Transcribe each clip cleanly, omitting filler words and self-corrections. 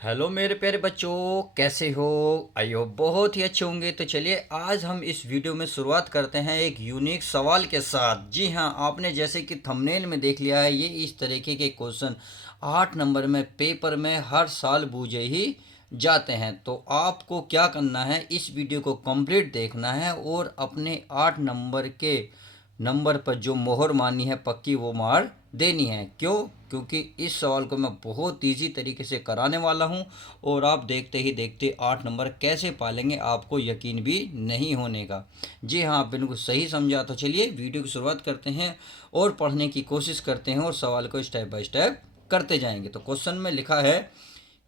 Hello मेरे प्यारे बच्चों, कैसे हो? आई होप बहुत ही अच्छे होंगे। तो चलिए आज हम इस वीडियो में शुरुआत करते हैं एक यूनिक सवाल के साथ। जी हाँ, आपने जैसे कि थंबनेल में देख लिया है, ये इस तरीके के क्वेश्चन 8 नंबर में पेपर में हर साल पूछे ही जाते हैं। तो आपको क्या करना है, इस वीडियो को कंप्लीट देखना है और अपने 8 नंबर के नंबर पर जो मोहर मारनी है पक्की, वो मार देनी है। क्यों? क्योंकि इस सवाल को मैं बहुत इजी तरीके से कराने वाला हूं और आप देखते ही देखते 8 नंबर कैसे पालेंगे आपको यकीन भी नहीं होने का। जी हाँ, आप बिल्कुल सही समझा। तो चलिए वीडियो की शुरुआत करते हैं और पढ़ने की कोशिश करते हैं और सवाल को स्टेप बाय स्टेप करते जाएंगे। तो क्वेश्चन में लिखा है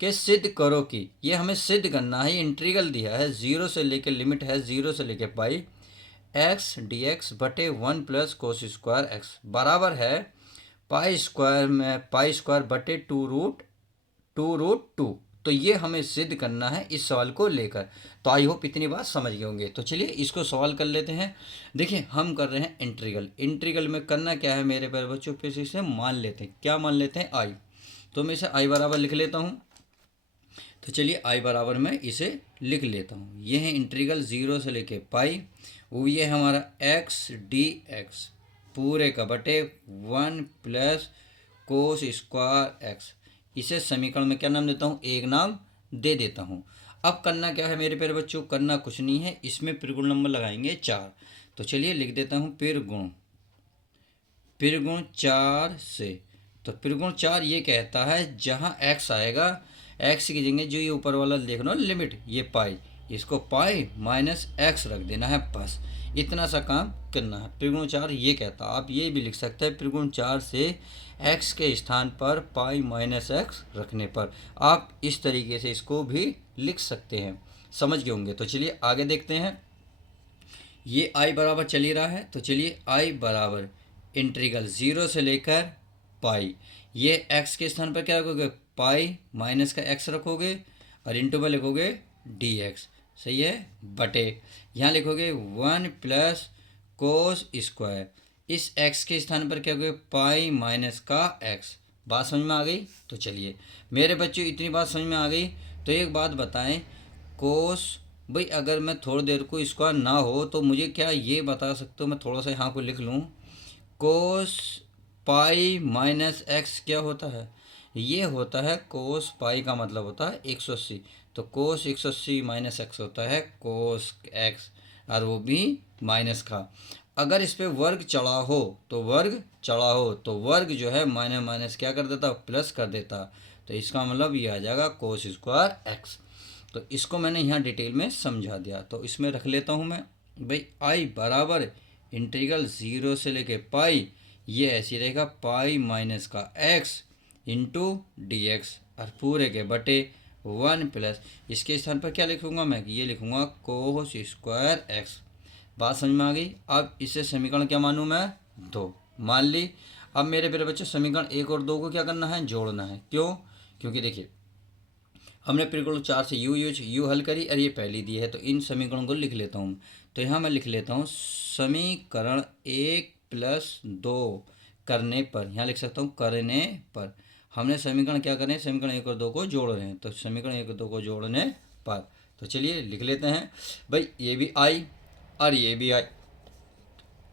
कि सिद्ध करो कि, ये हमें सिद्ध करना है। इंटीग्रल दिया है, जीरो से लेकर लिमिट है जीरो से लेकर पाई, एक्स डी एक्स बटे 1 + cos² एक्स बराबर है पाई स्क्वायर में पाई स्क्वायर बटे टू रूट टू। तो ये हमें सिद्ध करना है इस सवाल को लेकर। तो आई होप इतनी बात समझ गए होंगे। तो चलिए इसको सवाल कर लेते हैं। देखिए हम कर रहे हैं इंटीग्रल। इंटीग्रल में करना क्या है मेरे प्यारे बच्चों, पे इसे मान लेते हैं। क्या मान लेते हैं? आई। तो मैं इसे आई बराबर लिख लेता हूँ। तो चलिए आई बराबर मैं इसे लिख लेता हूँ। ये है इंटीग्रल जीरो से लेके पाई, वो ये हमारा एक्स डी एक्स पूरे का बटे 1 + cos² एक्स। इसे समीकरण में क्या नाम देता हूँ? एक नाम दे देता हूँ। अब करना क्या है मेरे प्यारे बच्चों, करना कुछ नहीं है, इसमें पिरगुण नंबर लगाएंगे 4। तो चलिए लिख देता हूँ पिरगुण, पिरगुण 4 से। तो पिरगुण 4 ये कहता है जहाँ एक्स आएगा, एक्स की जगह जो ये ऊपर वाला देख लो लिमिट, ये पाई, इसको पाई माइनस एक्स रख देना है, बस इतना सा काम करना है। पिरगुण 4 ये कहता है। आप ये भी लिख सकते हैं पिरगुण 4 से एक्स के स्थान पर पाई माइनस एक्स रखने पर। आप इस तरीके से इसको भी लिख सकते हैं। समझ गए होंगे। तो चलिए आगे देखते हैं। ये आई बराबर चल ही रहा है। तो चलिए आई बराबर इंटीग्रल जीरो से लेकर पाई, ये एक्स के स्थान पर क्या रखोगे? पाई माइनस का एक्स रखोगे और इंटू में लिखोगे डी एक्स। सही है, बटे यहाँ लिखोगे 1 + cos²। इस एक्स के स्थान पर क्या होगा? पाई माइनस का एक्स। बात समझ में आ गई? तो चलिए मेरे बच्चों इतनी बात समझ में आ गई। तो एक बात बताएं, कोस, भाई अगर मैं थोड़ी देर को इसका ना हो तो मुझे क्या ये बता सकते हो? मैं थोड़ा सा यहाँ को लिख लूँ। कोस पाई माइनस एक्स क्या होता है? ये होता है कोस पाई का मतलब होता है 180। तो कोस 180 माइनस एक्स होता है कोस एक्स, और वो भी माइनस का। अगर इस पे वर्ग चढ़ा हो तो वर्ग जो है माइनस माइनस क्या कर देता? प्लस कर देता। तो इसका मतलब ये आ जाएगा cos²एक्स। तो इसको मैंने यहाँ डिटेल में समझा दिया। तो इसमें रख लेता हूँ मैं, भाई आई बराबर इंटीग्रल जीरो से लेके पाई, ये ऐसी रहेगा पाई माइनस का एक्स इंटू डी एक्स और पूरे के बटे 1 + इसके स्थान पर क्या लिखूंगा मैं? ये लिखूंगा cos²एक्स। बात समझ में आ गई? अब इससे समीकरण क्या मानूँ मैं? 2 मान ली। अब मेरे प्यारे बच्चे समीकरण 1 और 2 को क्या करना है? जोड़ना है। क्यों? क्योंकि देखिए हमने पिरगुण 4 से यू हल करी और ये पहली दी है, तो इन समीकरणों को लिख लेता हूँ। तो यहाँ मैं लिख लेता हूँ समीकरण 1 + 2 करने पर, यहाँ लिख सकता हूँ करने पर। हमने समीकरण क्या करें? समीकरण 1 और 2 को जोड़ रहे हैं, तो समीकरण 1 और 2 को जोड़ने पर। तो चलिए लिख लेते हैं, भाई ये भी आई और ये भी आई।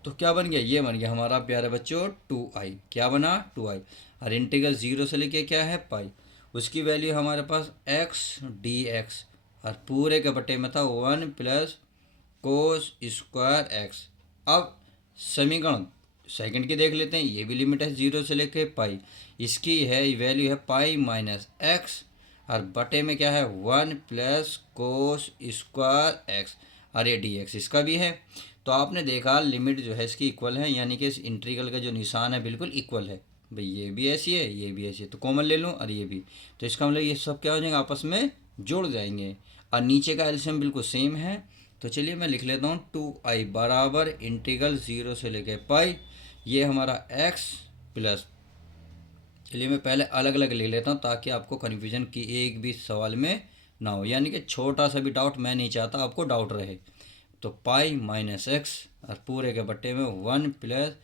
तो क्या बन गया? ये बन गया हमारा प्यारे बच्चों 2i। क्या बना? 2i। और इंटीग्रल जीरो से लेके क्या है? पाई, उसकी वैल्यू हमारे पास एक्स डी एक्स और पूरे के बटे में था 1 + cos²एक्स। अब समीकरण सेकंड की देख लेते हैं। ये भी लिमिट है जीरो से लेके पाई, इसकी है वैल्यू है पाई माइनस एक्स और बटे में क्या है? 1 + cos²एक्स और ये डी एक्स इसका भी है। तो आपने देखा लिमिट जो है इसकी इक्वल है, यानी कि इस इंटीग्रल का जो निशान है बिल्कुल इक्वल है। भाई ये भी ऐसी है, ये भी ऐसी है, तो कॉमन ले लूँ और ये भी। तो इसका मतलब ये सब क्या हो जाएंगे? आपस में जुड़ जाएंगे। और नीचे का एलसीएम बिल्कुल सेम है। तो चलिए मैं लिख लेता हूँ 2i बराबर इंटीग्रल जीरो से लेके पाई, ये हमारा एक्स प्लस, चलिए मैं पहले अलग अलग ले लेता हूँ ताकि आपको कन्फ्यूजन की एक भी सवाल में ना हो, यानी कि छोटा सा भी डाउट मैं नहीं चाहता आपको डाउट रहे। तो पाई माइनस एक्स और पूरे के बट्टे में 1 +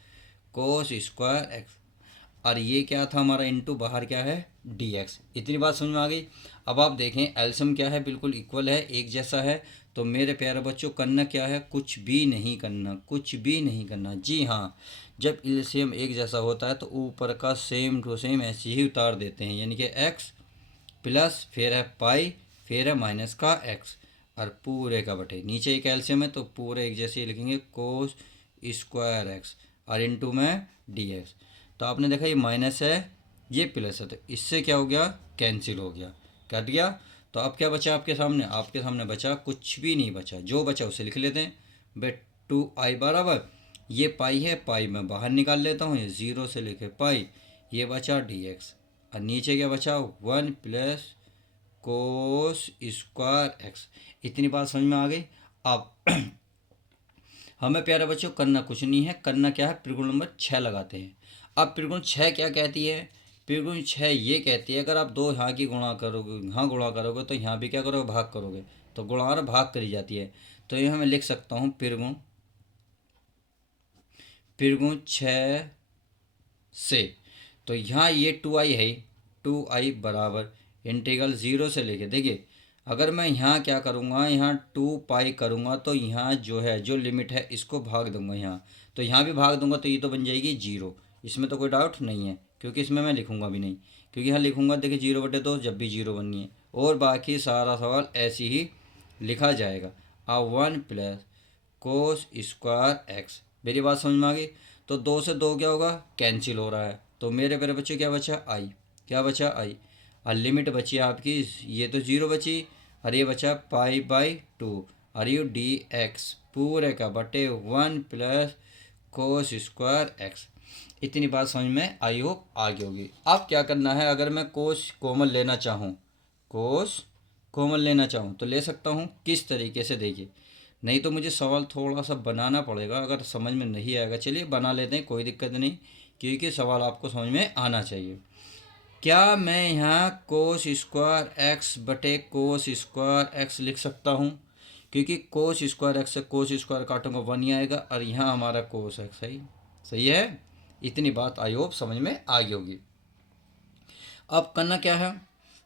cos²एक्स। और ये क्या था हमारा इनटू बाहर क्या है dx। इतनी बात समझ में आ गई। अब आप देखें एल्सियम क्या है, बिल्कुल इक्वल है, एक जैसा है। तो मेरे प्यारे बच्चों करना क्या है, कुछ भी नहीं करना, कुछ भी नहीं करना। जी हाँ, जब एल्सियम एक जैसा होता है तो ऊपर का सेम टू सेम ऐसे ही उतार देते हैं, यानी कि x प्लस फिर है पाई फिर है माइनस का x और पूरे का बटे नीचे एक एल्सियम है तो पूरे एक जैसे ही लिखेंगे कोस स्क्वायर एक्स और इनटू में dx। तो आपने देखा ये माइनस है ये प्लस है तो इससे क्या हो गया, कैंसिल हो गया, कट गया। तो अब क्या बचा आपके सामने, आपके सामने बचा कुछ भी नहीं बचा, जो बचा उसे लिख लेते हैं। बे 2i बराबर ये पाई है, पाई मैं बाहर निकाल लेता हूँ, ये 0 से लेके पाई, ये बचा dx और नीचे क्या बचा 1 प्लस कोस स्क्वायर एक्स। इतनी बात समझ में आ गई। अब हमें प्यारे बच्चों करना कुछ नहीं है, करना क्या है, त्रिकोण नंबर 6 लगाते हैं। अब त्रिकोण 6 क्या कहती है, त्रिकोण 6 ये कहती है अगर आप दो यहाँ की गुणा करोगे, यहाँ गुणा करोगे तो यहाँ भी क्या करोगे, भाग करोगे, तो गुणा और भाग करी जाती है। तो ये मैं लिख सकता हूँ त्रिकोण 6 से, तो यहाँ ये 2i है, 2i बराबर इंटीग्रल 0 से लेके, देखिए अगर मैं यहाँ क्या करूँगा, यहाँ 2 पाई करूँगा तो यहाँ जो है जो लिमिट है इसको भाग दूंगा यहाँ, तो यहाँ भी भाग दूंगा तो ये तो बन जाएगी 0। इसमें तो कोई डाउट नहीं है क्योंकि इसमें मैं लिखूँगा भी नहीं, क्योंकि यहाँ लिखूँगा देखिए 0/2 जब भी 0 बननी है, और बाकी सारा सवाल ऐसे ही लिखा जाएगा। अब 1 प्लस कोस स्क्वायर एक्स। मेरी बात समझ में आ गई। तो 2 से 2 क्या होगा, कैंसिल हो रहा है, तो मेरे प्यारे बच्चे क्या बचा आई, क्या बचा आई, और लिमिट बची आपकी, ये तो 0 बची और ये बचा पाई/2 और ये dx पूरे का बटे 1 प्लस कोस स्क्वायर एक्स। इतनी बात समझ में आई हो, आगे होगी। अब क्या करना है, अगर मैं कोस कॉमन लेना चाहूँ, कोस कॉमन लेना चाहूँ तो ले सकता हूँ, किस तरीके से देखिए, नहीं तो मुझे सवाल थोड़ा सा बनाना पड़ेगा, अगर समझ में नहीं आएगा चलिए बना लेते हैं, कोई दिक्कत नहीं, क्योंकि सवाल आपको समझ में आना चाहिए। क्या मैं यहाँ कोस स्क्वायर एक्स बटे कोस स्क्वायर एक्स लिख सकता हूँ, क्योंकि कोस स्क्वायर एक्स से कोस स्क्वायर काटूंगा 1 ही आएगा और यहाँ हमारा कोस एक्स है, सही है। इतनी बात आई होप समझ में आ गई होगी। अब करना क्या है,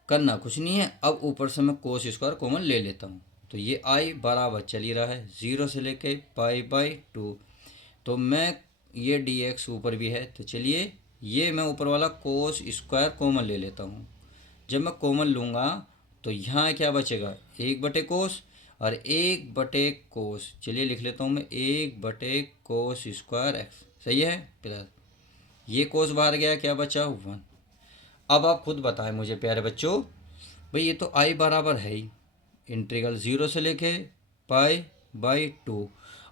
करना कुछ नहीं है, अब ऊपर से मैं कोस स्क्वायर कॉमन ले लेता हूँ, तो ये आई बराबर चल ही रहा है 0 से लेके पाई/2, तो मैं ये dx ऊपर भी है तो चलिए ये मैं ऊपर वाला कोस स्क्वायर कॉमन ले लेता हूँ। जब मैं कॉमन लूँगा तो यहाँ क्या बचेगा, 1/कोस और 1/कोस, चलिए लिख लेता हूँ मैं 1/कोस स्क्वायर एक्स, सही है, प्लस ये कोस बाहर गया, क्या बचा 1। अब आप खुद बताएं मुझे प्यारे बच्चों, भाई ये तो आई बराबर है ही, इंटीग्रल 0 से लेके पाई/2।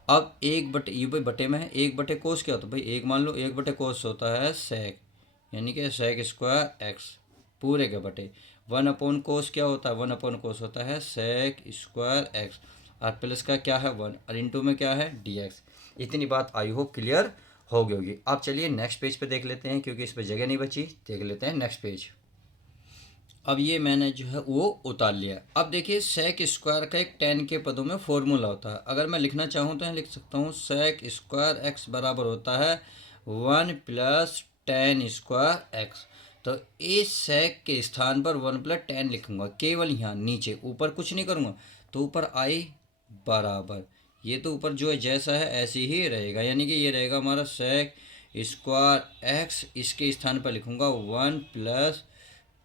अब 1/, ये भाई बटे में है, 1/कोस क्या होता है भाई, एक मान लो 1/कोस होता है सेक, यानी कि सेक स्क्वायर एक्स पूरे के बटे, 1/कोस क्या होता है, 1/कोस होता है सेक स्क्वायर एक्स और प्लस का क्या है 1 और इनटू में क्या है dx। इतनी बात आई होप क्लियर हो गई होगी। अब चलिए नेक्स्ट पेज पे देख लेते हैं, क्योंकि इस पर जगह नहीं बची, देख लेते हैं नेक्स्ट पेज। अब ये मैंने जो है वो उतार लिया। अब देखिए सेक स्क्वायर का एक 10 के पदों में फॉर्मूला होता है, अगर मैं लिखना चाहूँ तो यहाँ लिख सकता हूँ सेक स्क्वायर एक्स बराबर होता है 1 प्लस 10 स्क्वायर एक्स। तो इस सेक के स्थान पर 1 प्लस 10 लिखूँगा, केवल यहाँ नीचे, ऊपर कुछ नहीं करूँगा। तो ऊपर आई बराबर, ये तो ऊपर जो है जैसा है ऐसे ही रहेगा, यानी कि ये रहेगा हमारा सेक स्क्वायर एक्स, इसके स्थान पर लिखूँगा 1 प्लस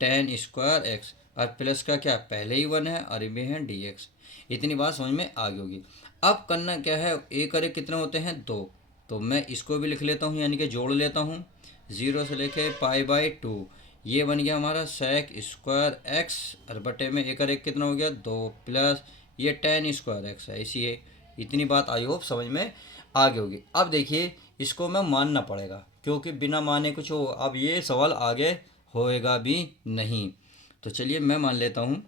10 स्क्वायर एक्स और प्लस का क्या पहले ही 1 है और में है dx। इतनी बात समझ में आ गई होगी। अब करना क्या है, एक और एक कितने होते हैं 2, तो मैं इसको भी लिख लेता हूँ, यानी कि जोड़ लेता हूँ 0 से लेके पाई/2, ये बन गया हमारा सेक स्क्वायर एक्स और बटे में एक और एक कितना हो गया 2 प्लस ये 10 स्क्वायर एक्स है, इसी है। इतनी बात आई होप समझ में आ गई होगी। अब देखिए इसको मैं मानना पड़ेगा, क्योंकि बिना माने कुछ हो अब ये सवाल आगे होएगा भी नहीं। तो चलिए मैं मान लेता हूँ,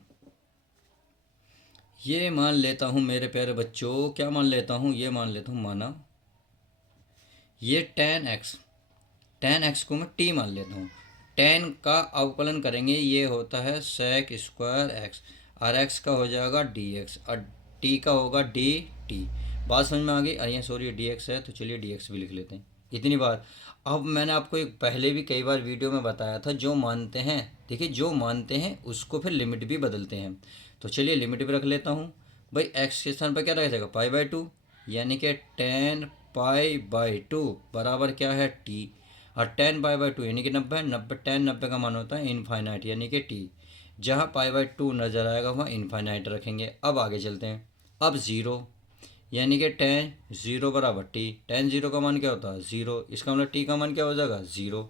ये मान लेता हूँ मेरे प्यारे बच्चों, क्या मान लेता हूँ, ये मान लेता हूँ माना ये 10x को मैं t मान लेता हूँ। 10 का अवकलन करेंगे, ये होता है सेक स्क्वायर एक्स और x का हो जाएगा dx और t का होगा dt। बात समझ में आ गई, अरे सॉरी dx है तो चलिए dx भी लिख लेते हैं। इतनी बात। अब मैंने आपको एक पहले भी कई बार वीडियो में बताया था, जो मानते हैं, देखिए जो मानते हैं उसको फिर लिमिट भी बदलते हैं। तो चलिए लिमिट भी रख लेता हूँ। भाई एक्स के स्थान पर क्या रखा जाएगा, पाई/2, यानी कि 10 पाई/2 बराबर क्या है, टी। और 10 पाई/2 यानी कि 90, 90 10 90 का मान होता है इनफाइनाइट यानी कि टी। जहाँ पाई/2 नज़र आएगा वहाँ इनफाइनाइट रखेंगे। अब आगे चलते हैं। अब ज़ीरो यानी कि 10 बराबर टी। 10 का मान क्या होता है, ज़ीरो। इसका मतलब टी का मान क्या हो जाएगा, ज़ीरो।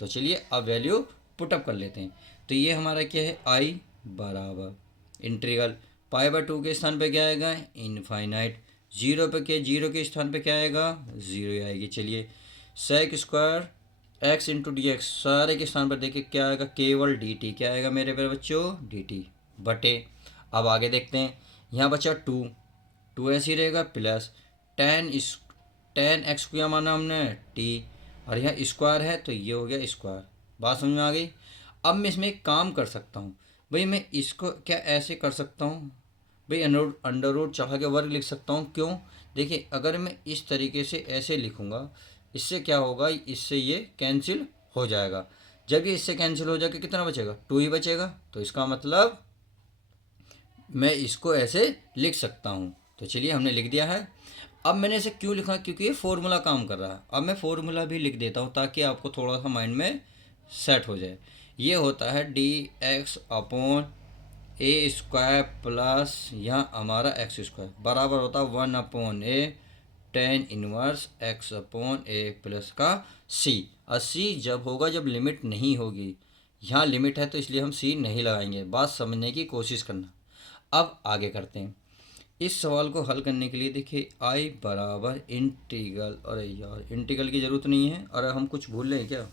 तो चलिए अब वैल्यू पुटअप कर लेते हैं। तो ये हमारा क्या है, आई बराबर इंटीग्रल पाई/2 के स्थान पे क्या आएगा, इनफाइनाइट। जीरो के स्थान पे क्या आएगा, ज़ीरो आएगी। चलिए sec square X into D X, सारे के स्थान पर देखिए क्या आएगा, केवल डी टी। क्या आएगा मेरे प्यारे बच्चों, डी टी बटे। अब आगे देखते हैं। यहाँ बचा टू, टू ऐसे ही रहेगा प्लस 10 एक्स को क्या माना हमने, टी। और यहाँ स्क्वायर है तो ये हो गया स्क्वायर। बात समझ में आ गई। अब मैं इसमें एक काम कर सकता हूँ। भाई मैं इसको क्या ऐसे कर सकता हूँ, भाई अंडर रूट चढ़ा के वर्ग लिख सकता हूँ। क्यों, देखिए अगर मैं इस तरीके से ऐसे लिखूँगा, इससे क्या होगा, इससे ये कैंसिल हो जाएगा। जब ये इससे कैंसिल हो जाएगा कितना बचेगा, टू ही बचेगा। तो इसका मतलब मैं इसको ऐसे लिख सकता हूँ। तो चलिए हमने लिख दिया है। अब मैंने इसे क्यों लिखा, क्योंकि ये फॉर्मूला काम कर रहा है। अब मैं फॉर्मूला भी लिख देता हूँ ताकि आपको थोड़ा सा माइंड में सेट हो जाए। ये होता है dx/a² प्लस यहाँ हमारा x² बराबर होता है 1/a tan−1 x/a प्लस का c। और c जब होगा जब लिमिट नहीं होगी। यहाँ लिमिट है तो इसलिए हम c नहीं लगाएंगे। बात समझने की कोशिश करना। अब आगे करते हैं। इस सवाल को हल करने के लिए देखिए आई बराबर इंटीग्रल, अरे यार इंटीग्रल की ज़रूरत नहीं है। अरे हम कुछ भूल रहे हैं क्या,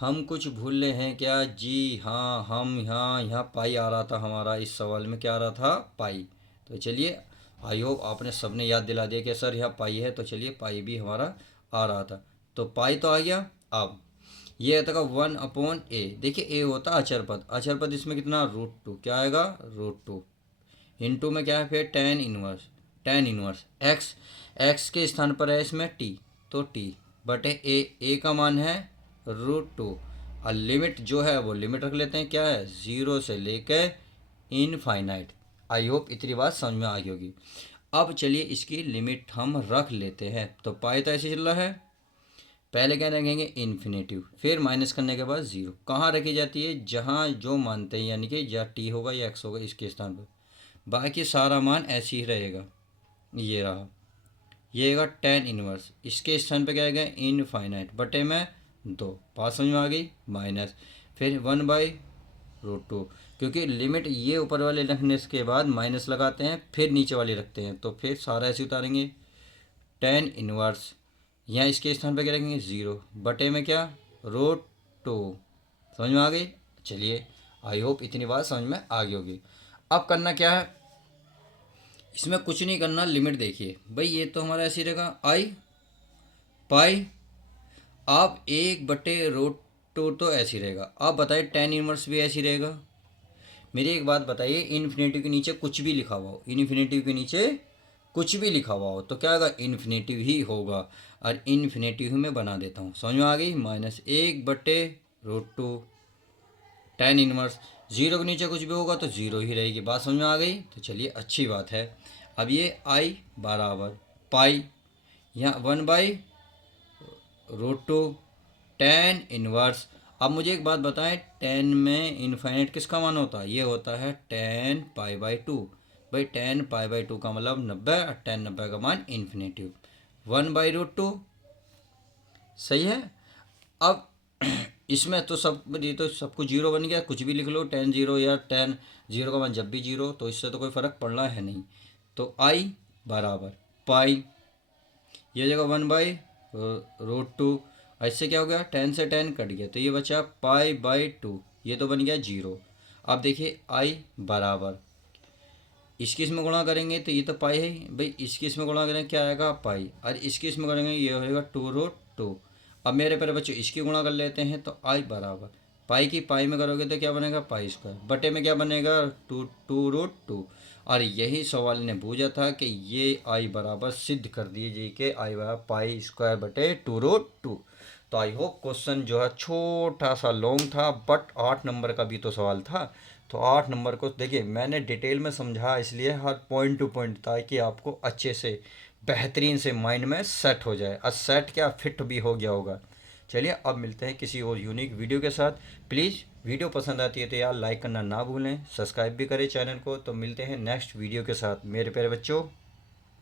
हम कुछ भूल रहे हैं क्या, जी हाँ, हम यहाँ पाई आ रहा था हमारा। इस सवाल में क्या आ रहा था, पाई। तो चलिए आई होप आपने सबने याद दिला दिया कि सर यहाँ पाई है। तो चलिए पाई भी हमारा आ रहा था। तो पाई तो आ गया। अब ये आता है 1/a। देखिए ए होता है अचर पद, अचर पद इसमें कितना, √2। क्या आएगा, √2। इनटू में क्या है फिर tan इनवर्स एक्स, एक्स के स्थान पर है इसमें टी, तो टी बटे ए का मान है √2। और लिमिट जो है वो लिमिट रख लेते हैं, क्या है, ज़ीरो से लेकर इनफाइनाइट। आई होप इतनी बात समझ में आ गई होगी। अब चलिए इसकी लिमिट हम रख लेते हैं। तो पाई तो ऐसे चल रहा है, पहले क्या रखेंगे, इन्फिनेटिव, फिर माइनस करने के बाद ज़ीरो। कहाँ रखी जाती है, जहाँ जो मानते हैं, यानी कि या टी होगा या एक्स होगा इसके स्थान पर। बाकी सारा मान ऐसे ही रहेगा। ये रहा, ये रहेगा tan−1, इसके स्थान पे क्या आएगा, इनफाइनाइट बटे में 2। बात समझ में आ गई। माइनस फिर 1/√2, क्योंकि लिमिट ये ऊपर वाले रखने के बाद माइनस लगाते हैं फिर नीचे वाले रखते हैं, तो फिर सारा ऐसे उतारेंगे। tan−1 यहाँ इसके स्थान पे क्या रखेंगे, ज़ीरो बटे में क्या, √2। समझ में आ गई। चलिए आई होप इतनी बात समझ में आ गई होगी। अब करना क्या है, इसमें कुछ नहीं करना। लिमिट देखिए भाई, ये तो हमारा ऐसे ही रहेगा आई पाई। आप 1/√2 तो ऐसे ही रहेगा। आप बताइए tan−1 भी ऐसे ही रहेगा। मेरी एक बात बताइए, इन्फिनेटिव के नीचे कुछ भी लिखा हुआ हो, इन्फिनेटिव के नीचे कुछ भी लिखा हुआ हो तो क्या होगा, इन्फिनेटिव ही होगा। और इन्फिनेटिव ही मैं बना देता हूँ। समझ में आ गई। -1/√2 tan−1, ज़ीरो के नीचे कुछ भी होगा तो ज़ीरो ही रहेगी। बात समझ में आ गई। तो चलिए अच्छी बात है। अब ये आई बराबर पाई, यहाँ 1/√2 tan−1। अब मुझे एक बात बताएं, टेन में इनफाइनाइट किसका मान होता है, ये होता है tan π/2। भाई tan π/2 का मतलब 90 और tan 90 का मान इन्फिनेटिव 1/√2। सही है। अब इसमें तो सब, ये तो सब कुछ जीरो बन गया, कुछ भी लिख लो, tan 0 या tan 0 का मान जब भी जीरो, तो इससे तो कोई फ़र्क पड़ना है नहीं। तो आई बराबर पाई, ये जगह 1/√2। इससे क्या हो गया, 10 से 10 कट गया तो ये बचा π/2, ये तो बन गया जीरो। अब देखिए आई बराबर, इसकी इसमें गुणा करेंगे तो ये तो पाई है भाई, इसकी इसमें गुणा करेंगे क्या आएगा, पाई। और इसकी इसमें करेंगे ये होगा 2√2। अब मेरे प्यारे बच्चों इसकी गुणा कर लेते हैं, तो आई बराबर पाई की पाई में करोगे तो क्या बनेगा, π² बटे में क्या बनेगा, 2√2। और यही सवाल ने पूछा था कि ये आई बराबर सिद्ध कर दीजिए कि आई बराबर π² बटे 2√2। तो आई होप क्वेश्चन जो है छोटा सा लॉन्ग था, बट 8 नंबर का भी तो सवाल था। तो 8 नंबर को देखिए मैंने डिटेल में समझा, इसलिए हर पॉइंट टू पॉइंट, ताकि आपको अच्छे से बेहतरीन से माइंड में सेट हो जाए। और सेट क्या, फिट भी हो गया होगा। चलिए अब मिलते हैं किसी और यूनिक वीडियो के साथ। प्लीज़ वीडियो पसंद आती है तो यार लाइक करना ना भूलें, सब्सक्राइब भी करें चैनल को। तो मिलते हैं नेक्स्ट वीडियो के साथ मेरे प्यारे बच्चों।